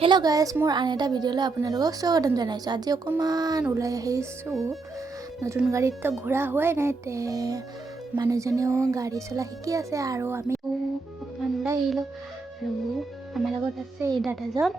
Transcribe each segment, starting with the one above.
Hello' guys, মোৰ আন এটা ভিডিঅ'লৈ আপোনালোকক স্বাগতম জনাইছোঁ। আজি অকণমান ওলাই আহিছোঁ। নতুন গাড়ীততো ঘূৰা হোৱাই নাই, মানুহজনেও গাড়ী চলা শিকি আছে আৰু আমিও অকণমান ওলাই আহিলোঁ। আৰু আমাৰ লগত আছে এই দাদাজন।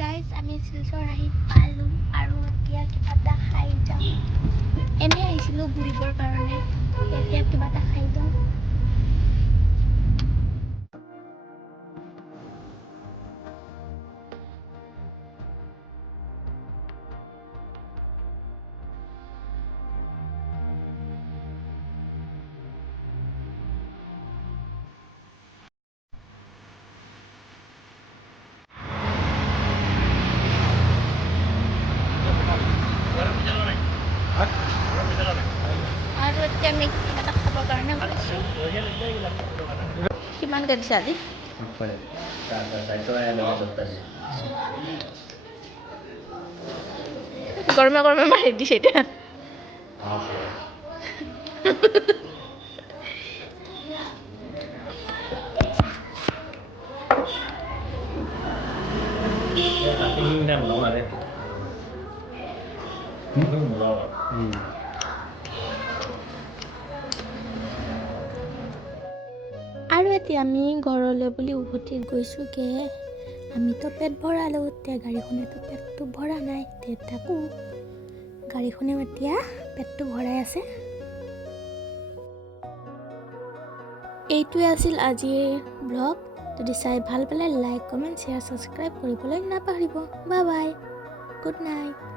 গাইজ, আমি শিলচৰ আহি পালোঁ আৰু এতিয়া কিবা এটা খাই যাওঁ। এনেই আহিছিলোঁ ঘূৰিবৰ কাৰণে, এতিয়া কিবা এটা খাই যাওঁ। আৰু এতিয়া আমি কিবা এটা খাবৰ কাৰণে ওলাইছোঁ। কিমানকৈ দিছে আজি? গৰমে গৰমে মাৰি দিছে এতিয়া। আৰু এতিয়া আমি ঘৰলৈ বুলি উভতি গৈছোঁগৈ। আমিতো পেট ভৰালোঁ, এতিয়া গাড়ীখনেতো পেটটো ভৰা নাই। তাকো গাড়ীখনেও এতিয়া পেটটো ভৰাই আছে। এইটোৱে আছিল আজিৰ ব্লগ। যদি চাই ভাল পালে লাইক, কমেণ্ট, শ্বেয়াৰ, ছাবস্ক্ৰাইব কৰিবলৈ নাপাহৰিব। Bye bye, good night.